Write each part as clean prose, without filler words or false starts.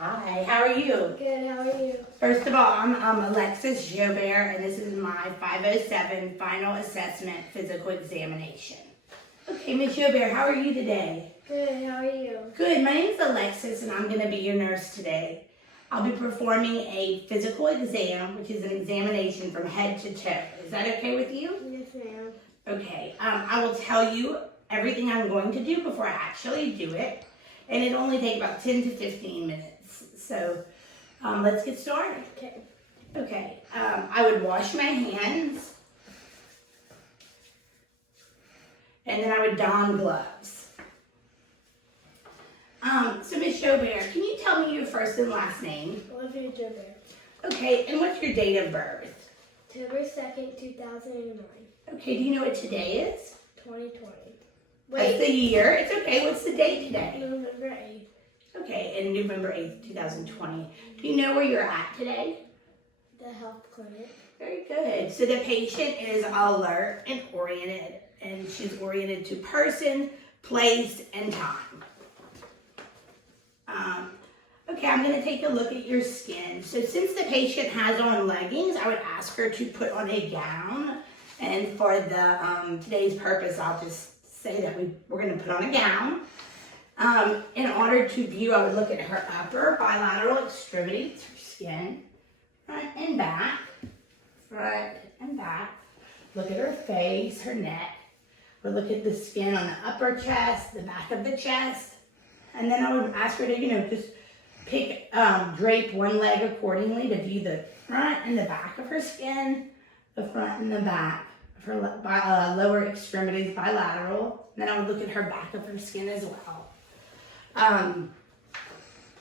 Hi, how are you? Good, how are you? First of all, I'm Alexis Joubert, and this is my 507 final assessment physical examination. Okay, Ms. Joubert, how are you today? Good, how are you? Good, my name is Alexis, and I'm going to be your nurse today. I'll be performing a physical exam, which is an examination from head to toe. Is that okay with you? Yes, ma'am. Okay, I will tell you everything I'm going to do before I actually do it, and it'll only take about 10 to 15 minutes. So let's get started. Okay. Okay, I would wash my hands, and then I would don gloves. So Ms. Joubert, can you tell me your first and last name? Alexis Joubert. Okay, and what's your date of birth? October 2nd, 2009. Okay, do you know what today is? 2020. What's the year? It's okay, what's the date today? November 8th. Okay, and November 8th, 2020. Do you know where you're at today? The health clinic. Very good. So the patient is alert and oriented, and she's oriented to person, place, and time. Okay, I'm going to take a look at your skin. So since the patient has on leggings, I would ask her to put on a gown. And for the today's purpose, I'll just say that we're going to put on a gown. In order to view, I would look at her upper bilateral extremities, her skin, front and back, Look at her face, her neck. We'll look at the skin on the upper chest, the back of the chest. And then I would ask her to, just drape one leg accordingly to view the front and the back of her skin, the front and the back of her lower extremities bilateral. And then I would look at her back of her skin as well.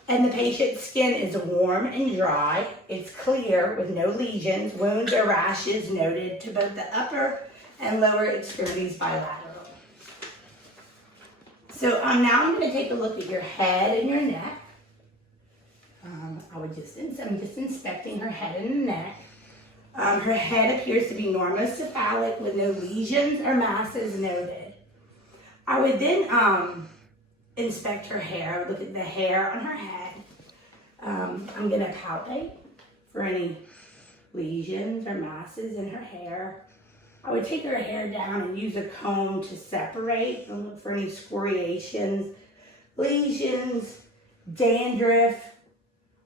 And the patient's skin is warm and dry. It's clear with no lesions, wounds, or rashes noted to both the upper and lower extremities bilateral. So now I'm going to take a look at your head and your neck. I'm just inspecting her head and neck. Her head appears to be normocephalic with no lesions or masses noted. I would then inspect her hair. I would look at the hair on her head. I'm going to palpate for any lesions or masses in her hair. I would take her hair down and use a comb to separate and look for any scoriations, lesions, dandruff,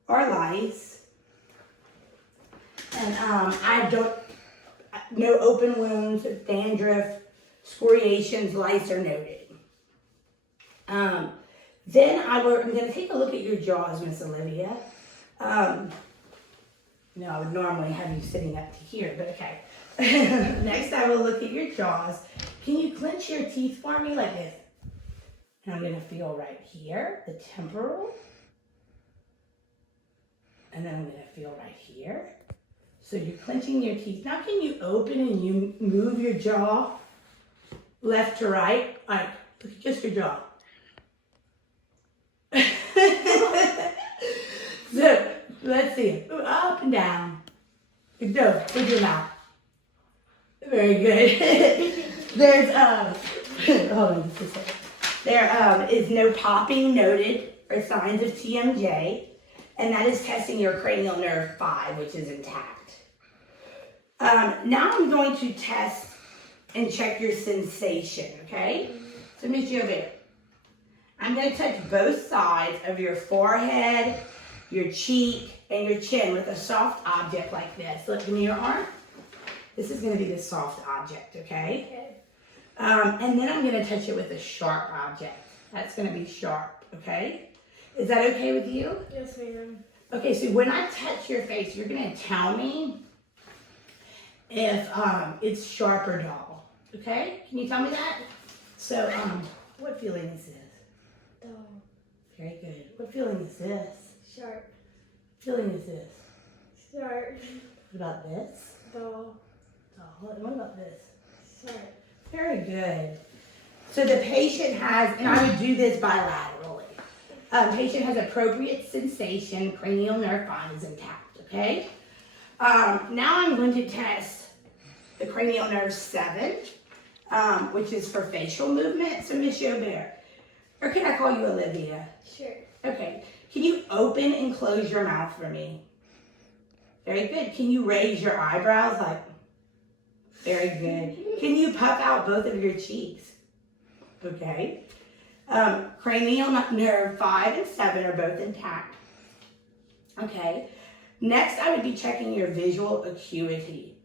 or lice. And no open wounds, dandruff, scoriations, lice are noted. Then I'm going to take a look at your jaws, Miss Olivia. I would normally have you sitting up to here, but okay. Next, I will look at your jaws. Can you clench your teeth for me like this? And I'm going to feel right here, the temporal. And then I'm going to feel right here. So you're clenching your teeth. Now can you open and you move your jaw left to right? All right, look at just your jaw. So let's see. Up and down. No, with your mouth. Very good. There's hold on just a second. There is no popping noted or signs of TMJ, and that is testing your cranial nerve 5, which is intact. Now I'm going to test and check your sensation, okay? So Ms. Joubert, I'm going to touch both sides of your forehead, your cheek, and your chin with a soft object like this. Look, give me your arm. This is going to be the soft object, okay? Okay. And then I'm going to touch it with a sharp object. That's going to be sharp, okay? Is that okay with you? Yes, ma'am. Okay, so when I touch your face, you're going to tell me if it's sharp or dull, okay? Can you tell me that? So, what feeling is this? Dull. Very good. What feeling is this? Sharp. What feeling is this? Sharp. What about this? Dull. Dull. And what about this? Sharp. Very good. So the patient has, and I would do this bilaterally. Patient has appropriate sensation, cranial nerve 5 is intact, okay? Now I'm going to test the cranial nerve 7, which is for facial movement. So Ms. Joubert, Or can I call you Olivia? Sure. Okay. Can you open and close your mouth for me? Very good. Can you raise your eyebrows like? Very good. Can you puff out both of your cheeks? Okay. Cranial nerve 5 and 7 are both intact. Okay. Next, I would be checking your visual acuity.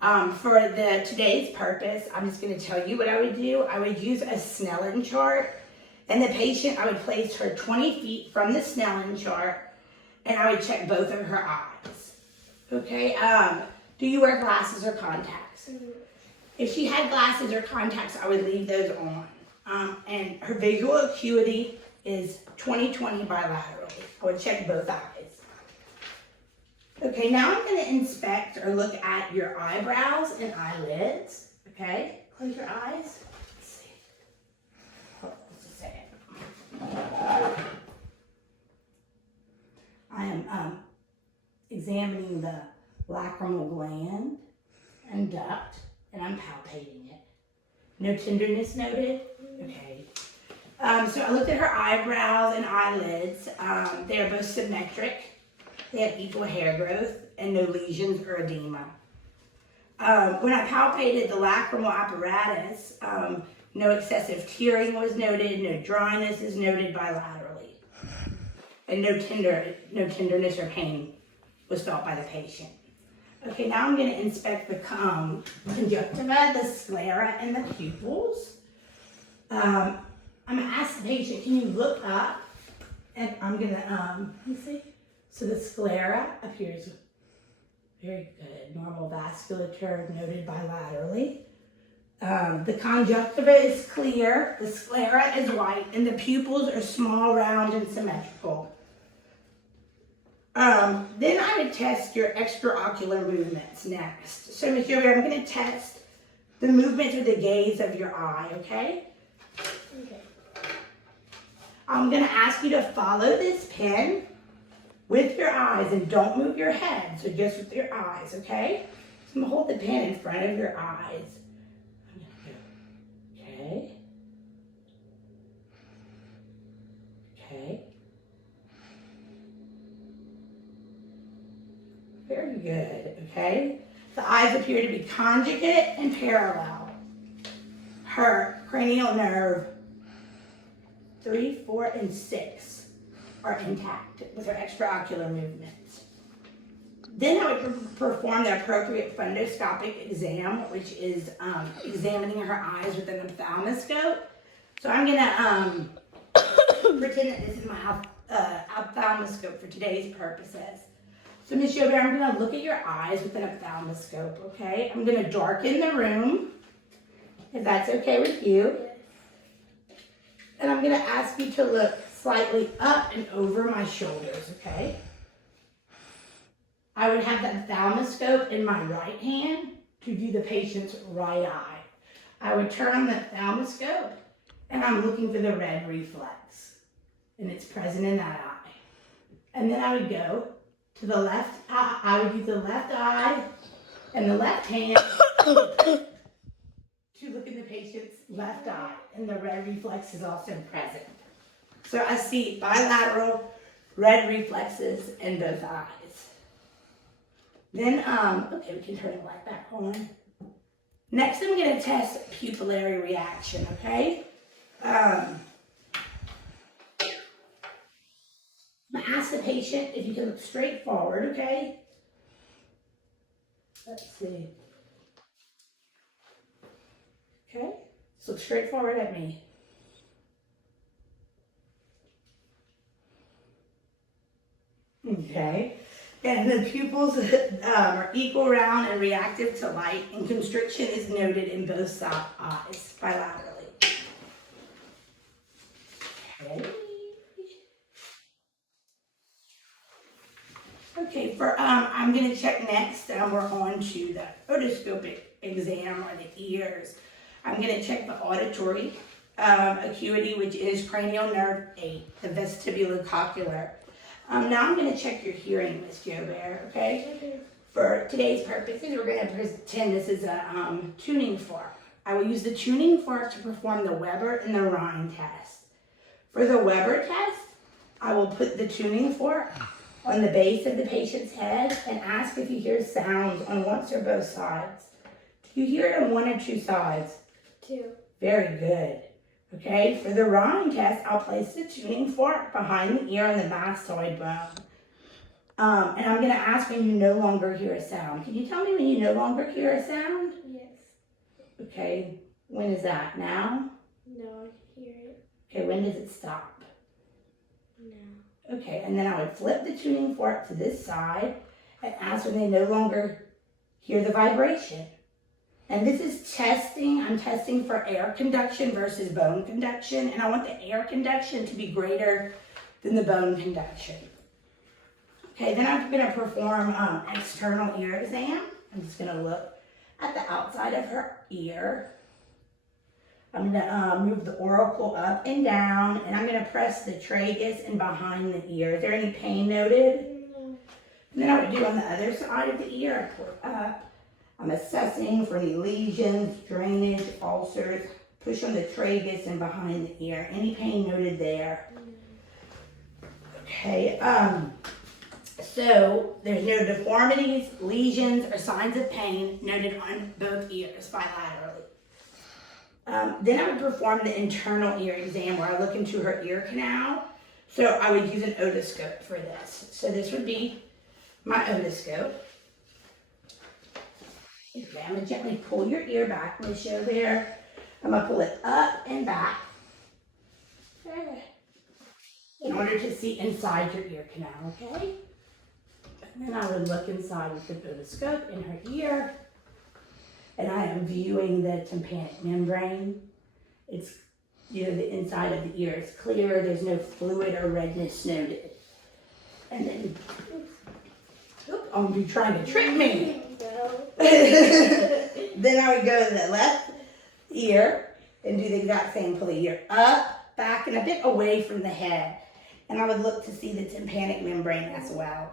For today's purpose, I'm just going to tell you what I would do. I would use a Snellen chart, and the patient, I would place her 20 feet from the Snellen chart, and I would check both of her eyes. Okay. Do you wear glasses or contacts? If she had glasses or contacts, I would leave those on. And her visual acuity is 20/20 bilaterally. I would check both eyes. Okay, now I'm going to inspect or look at your eyebrows and eyelids. Okay, close your eyes. Let's see. Hold on just a second. I am examining the lacrimal gland and duct, and I'm palpating it. No tenderness noted? Okay. So I looked at her eyebrows and eyelids. They are both symmetric. They have equal hair growth and no lesions or edema. When I palpated the lacrimal apparatus, no excessive tearing was noted, no dryness is noted bilaterally, and no tenderness or pain was felt by the patient. Okay, now I'm going to inspect the conjunctiva, the sclera, and the pupils. I'm going to ask the patient, can you look up? And I'm going to, let me see. So the sclera appears very good. Normal vasculature noted bilaterally. The conjunctiva is clear, the sclera is white, and the pupils are small, round, and symmetrical. Then I would test your extraocular movements next. So, Ms. Joubert, I'm going to test the movement of the gaze of your eye, okay? Okay. I'm going to ask you to follow this pen with your eyes and don't move your head, so just with your eyes, okay? So I'm going to hold the pen in front of your eyes. I'm going to go, okay? Okay. Very good, okay? The eyes appear to be conjugate and parallel. Her cranial nerve 3, 4, and 6 are intact with her extraocular movements. Then I would perform the appropriate fundoscopic exam, which is examining her eyes with an ophthalmoscope. So I'm going to pretend that this is my ophthalmoscope for today's purposes. So, Ms. Joubert, I'm going to look at your eyes with an ophthalmoscope, okay? I'm going to darken the room, if that's okay with you. And I'm going to ask you to look slightly up and over my shoulders, okay? I would have the ophthalmoscope in my right hand to view the patient's right eye. I would turn on the ophthalmoscope, and I'm looking for the red reflex, and it's present in that eye. And then I would go to the left eye. I would use the left eye and the left hand to look in the patient's left eye, and the red reflex is also present. So I see bilateral red reflexes in both eyes. Then, okay, we can turn the light back on. Next, I'm going to test pupillary reaction, okay? I'm going to ask the patient if you can look straight forward, okay? Let's see. Okay, so look straight forward at me. Okay, and the pupils are equal, round, and reactive to light, and constriction is noted in both eyes bilaterally. Okay. Okay, I'm going to check next. We're on to the otoscopic exam, or the ears. I'm going to check the auditory acuity, which is cranial nerve 8, the vestibulocochlear. Now I'm going to check your hearing, Ms. Joubert, okay? For today's purposes, we're going to pretend this is a tuning fork. I will use the tuning fork to perform the Weber and the Rhine test. For the Weber test, I will put the tuning fork on the base of the patient's head and ask if you hear sounds on once or both sides. Do you hear it on one or two sides? Two. Very good. Okay, for the Rhine test, I'll place the tuning fork behind the ear on the mastoid bone. And I'm going to ask when you no longer hear a sound. Can you tell me when you no longer hear a sound? Yes. Okay, when is that? Now? No, I hear it. Okay, when does it stop? No. Okay, and then I would flip the tuning fork to this side and ask when they no longer hear the vibration. And this is testing. I'm testing for air conduction versus bone conduction, and I want the air conduction to be greater than the bone conduction. Okay, then I'm going to perform external ear exam. I'm just going to look at the outside of her ear. I'm going to move the auricle up and down, and I'm going to press the tragus and behind the ear. Is there any pain noted? No. And then I would do on the other side of the ear. I pull up. I'm assessing for any lesions, drainage, ulcers. Push on the tragus and behind the ear. Any pain noted there? Okay, so there's no deformities, lesions, or signs of pain noted on both ears bilaterally. Then I would perform the internal ear exam where I look into her ear canal. So I would use an otoscope for this. So this would be my otoscope. Okay, I'm going to gently pull your ear back, Miss Joubert. I'm going to pull it up and back in order to see inside your ear canal, okay? And then I would look inside with the otoscope in her ear, and I am viewing the tympanic membrane. It's, the inside of the ear is clear. There's no fluid or redness noted. And then, I'm going to be trying to trick me. Then I would go to the left ear and do the exact same. Pull the ear up, back, and a bit away from the head. And I would look to see the tympanic membrane as well.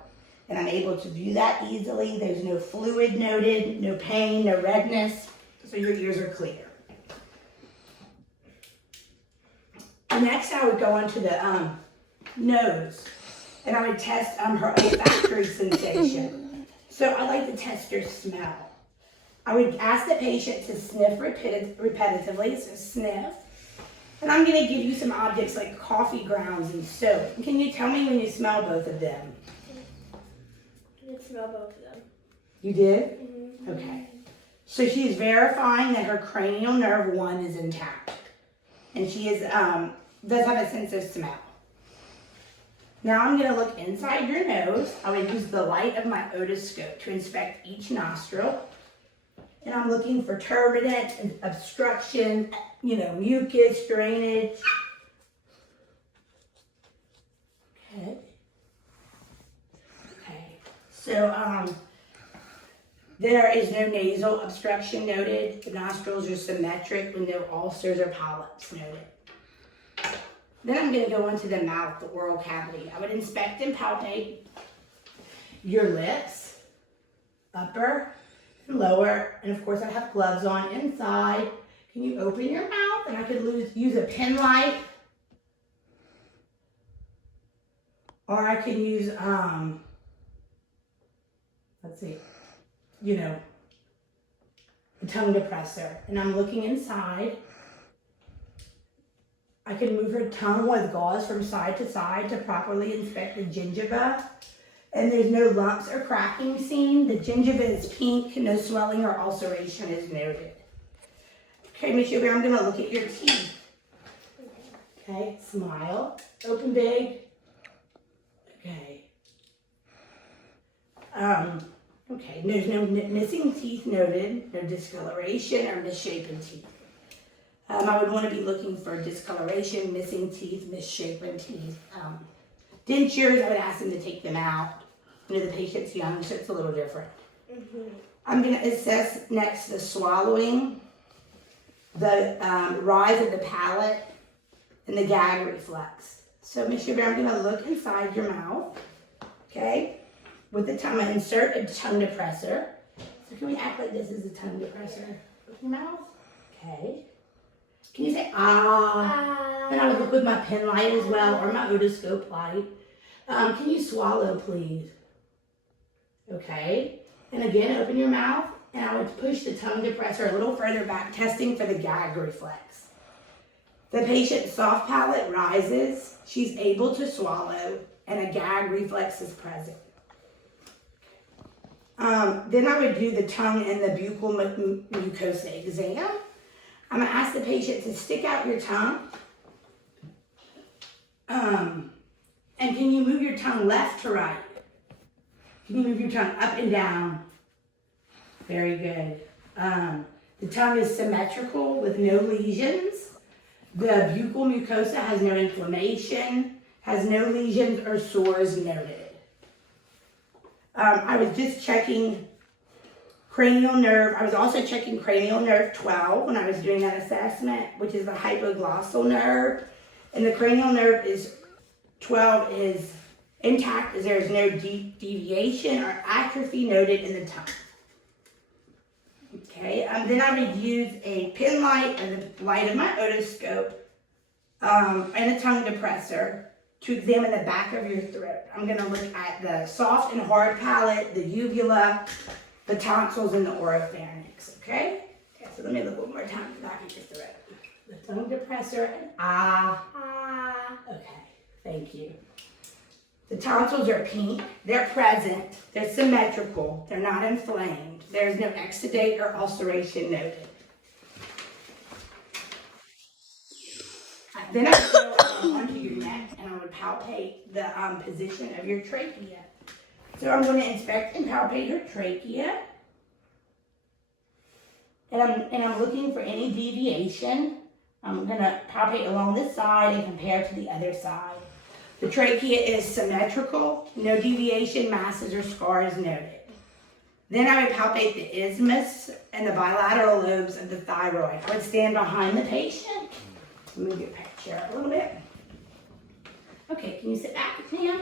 And I'm able to view that easily. There's no fluid noted, no pain, no redness. So your ears are clear. Next, I would go on to the nose. And I would test her olfactory sensation. So I like to test your smell. I would ask the patient to sniff repetitively, so sniff. And I'm going to give you some objects like coffee grounds and soap. Can you tell me when you smell both of them? I can smell both of them. You did? Mm-hmm. Okay. So she is verifying that her cranial nerve 1 is intact. And she is does have a sense of smell. Now I'm going to look inside your nose. I would use the light of my otoscope to inspect each nostril. And I'm looking for turbidence and obstruction, mucus, drainage. Okay. Okay. So there is no nasal obstruction noted. The nostrils are symmetric with no ulcers or polyps noted. Then I'm going to go into the mouth, the oral cavity. I would inspect and palpate your lips, upper and lower, and of course I have gloves on inside. Can you open your mouth? And I could use a pen light, or I can use, let's see, a tongue depressor. And I'm looking inside. I can move her tongue with gauze from side to properly inspect the gingiva. And there's no lumps or cracking seen. The gingiva is pink, no swelling or ulceration is noted. Okay, Ms. Joubert, I'm going to look at your teeth. Okay, smile, open big. Okay. Okay, there's no missing teeth noted, no discoloration or misshapen teeth. I would want to be looking for discoloration, missing teeth, misshapen teeth. Dentures, I would ask them to take them out. The patient's young, so it's a little different. Mm-hmm. I'm going to assess next the swallowing, the rise of the palate, and the gag reflex. So, Ms. Joubert, I'm going to look inside your mouth, okay? With the tongue, I insert a tongue depressor. So can we act like this is a tongue depressor with your mouth? Okay. Can you say, ah? Then I would look with my pen light as well, or my otoscope light. Can you swallow, please? Okay. And again, open your mouth, and I would push the tongue depressor a little further back, testing for the gag reflex. The patient's soft palate rises. She's able to swallow, and a gag reflex is present. Then I would do the tongue and the buccal mucosa exam. I'm going to ask the patient to stick out your tongue. And can you move your tongue left to right? Can you move your tongue up and down? Very good. The tongue is symmetrical with no lesions. The buccal mucosa has no inflammation, has no lesions or sores noted. I was just checking cranial nerve. I was also checking cranial nerve 12 when I was doing that assessment, which is the hypoglossal nerve. And the cranial nerve is 12 is intact, as there is no deviation or atrophy noted in the tongue. Okay, then I would use a pen light and the light of my otoscope and a tongue depressor to examine the back of your throat. I'm going to look at the soft and hard palate, the uvula, the tonsils, and the oropharynx, okay? Okay, so let me look one more time at the back of your throat. The tongue depressor and ah. Okay, thank you. The tonsils are pink, they're present, they're symmetrical, they're not inflamed. There's no exudate or ulceration noted. Then I would go onto your neck and I would palpate the position of your trachea. So I'm going to inspect and palpate your trachea. And I'm looking for any deviation. I'm going to palpate along this side and compare to the other side. The trachea is symmetrical, no deviation, masses, or scars noted. Then I would palpate the isthmus and the bilateral lobes of the thyroid. I would stand behind the patient. Move your chair up a little bit. Okay, can you sit back, ma'am?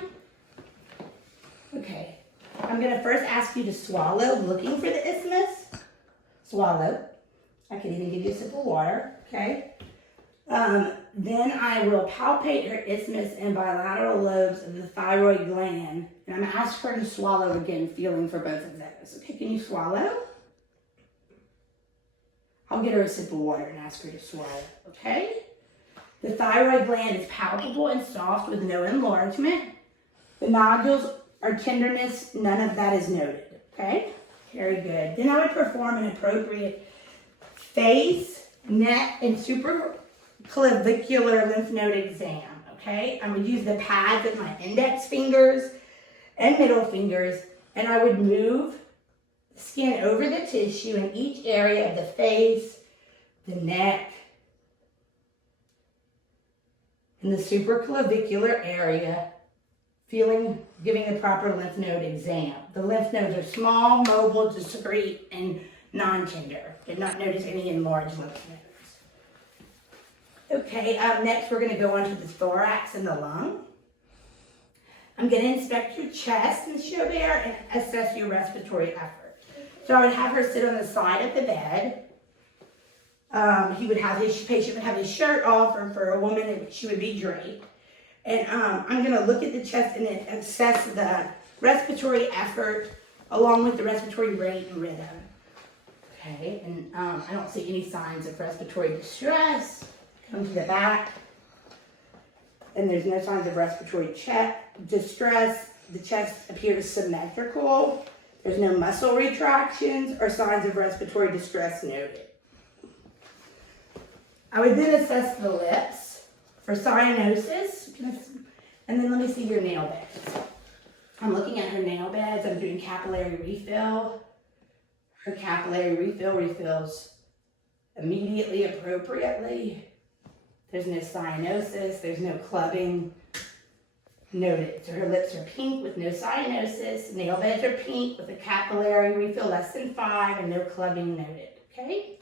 Okay, I'm going to first ask you to swallow, looking for the isthmus. Swallow. I can even give you a sip of water, okay? Then I will palpate her isthmus and bilateral lobes of the thyroid gland, and I'm going to ask her to swallow again, feeling for both of those. Okay, can you swallow? I'll get her a sip of water and ask her to swallow, okay? The thyroid gland is palpable and soft with no enlargement. The nodules are tenderness, none of that is noted, okay? Very good. Then I would perform an appropriate face, neck, and supraclavicular lymph node exam, okay? I would use the pads of my index fingers and middle fingers, and I would move the skin over the tissue in each area of the face, the neck, and the supraclavicular area, giving the proper lymph node exam. The lymph nodes are small, mobile, discrete, and non-tender. Did not notice any enlarged lymph nodes. Okay, next we're going to go on to the thorax and the lung. I'm going to inspect your chest, Ms. Joubert, and assess your respiratory effort. So I would have her sit on the side of the bed. Patient would have his shirt off, or for a woman, she would be draped. And I'm going to look at the chest and assess the respiratory effort along with the respiratory rate and rhythm. Okay, and I don't see any signs of respiratory distress. Come to the back. And there's no signs of respiratory distress. The chest appears symmetrical. There's no muscle retractions or signs of respiratory distress noted. I would then assess the lips for cyanosis, and then let me see your nail beds. I'm looking at her nail beds. I'm doing capillary refill. Her capillary refill refills immediately, appropriately. There's no cyanosis. There's no clubbing noted. So her lips are pink with no cyanosis. Nail beds are pink with a capillary refill less than 5 and no clubbing noted. Okay?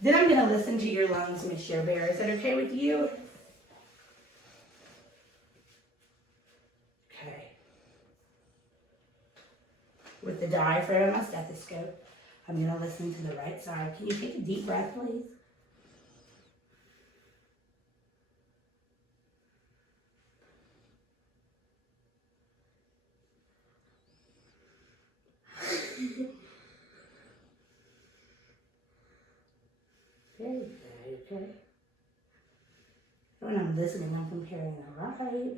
Then I'm going to listen to your lungs, Ms. Joubert. Is that okay with you? Okay. With the diaphragm and my stethoscope, I'm going to listen to the right side. Can you take a deep breath, please? Very good, okay. When I'm listening, I'm comparing the right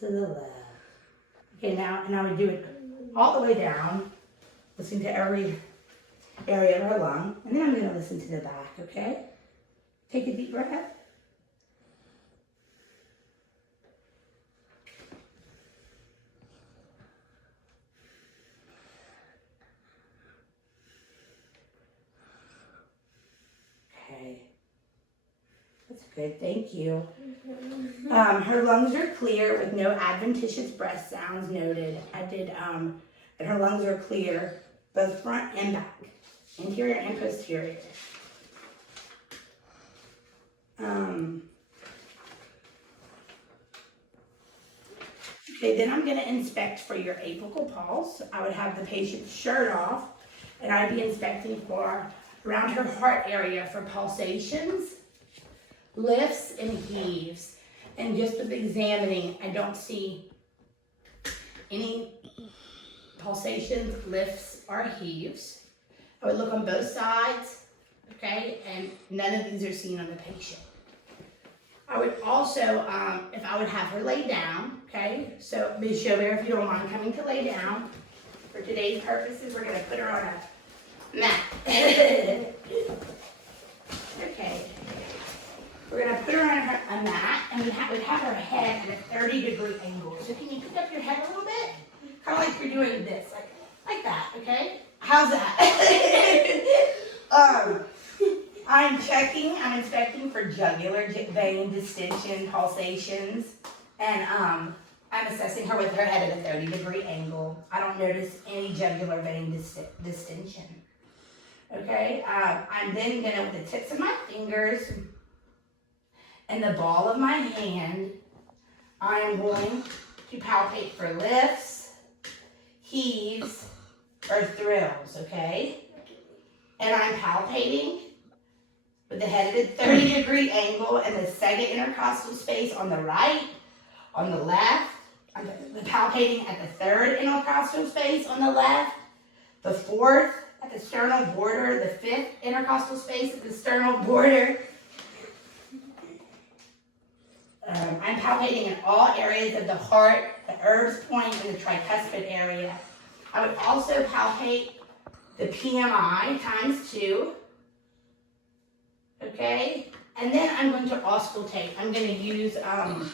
to the left. Okay, now, and I would do it all the way down, listen to every area of her lung, and then I'm going to listen to the back, okay? Take a deep breath. Okay. That's good, thank you. Her lungs are clear with no adventitious breath sounds noted. And her lungs are clear, both front and back, interior and posterior. Okay, then I'm gonna inspect for your apical pulse. I would have the patient's shirt off, and I'd be inspecting for around her heart area for pulsations, lifts, and heaves. And just with examining, I don't see any pulsations, lifts, or heaves. I would look on both sides, okay, and none of these are seen on the patient. I would also, if I would have her lay down, okay, so Ms. Joubert, if you don't mind coming to lay down, for today's purposes, we're gonna put her on a mat. Okay. We're gonna put her on a mat, and we'd have her head at a 30-degree angle. So can you pick up your head a little bit? Kind of like you're doing this, like that, okay? How's that? I'm inspecting for jugular vein distension, pulsations, and I'm assessing her with her head at a 30-degree angle. I don't notice any jugular vein distension. Okay, I'm then gonna, with the tips of my fingers and the ball of my hand, I am going to palpate for lifts, heaves, or thrills, okay? And I'm palpating with the head at a 30-degree angle and the second intercostal space on the right, on the left. I'm palpating at the third intercostal space on the left, the fourth at the sternal border, the fifth intercostal space at the sternal border. I'm palpating in all areas of the heart, the Erb's point, and the tricuspid area. I would also palpate the PMI ×2, okay? And then I'm going to auscultate. I'm going to use a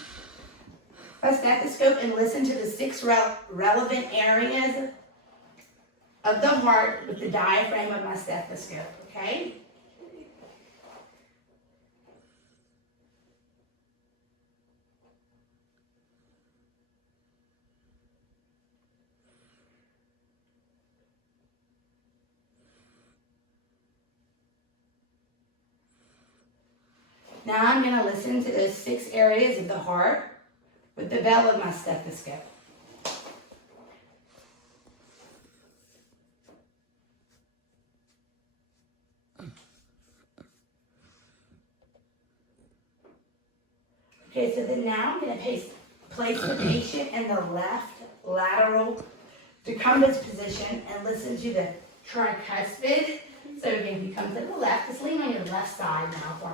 stethoscope and listen to the 6 relevant areas of the heart with the diaphragm of my stethoscope, okay? Now I'm going to listen to those 6 areas of the heart with the bell of my stethoscope. Okay, so then now I'm going to place the patient in the left lateral decumbent position and listen to the tricuspid. So again, if you come to the left, just lean on your left side now for me.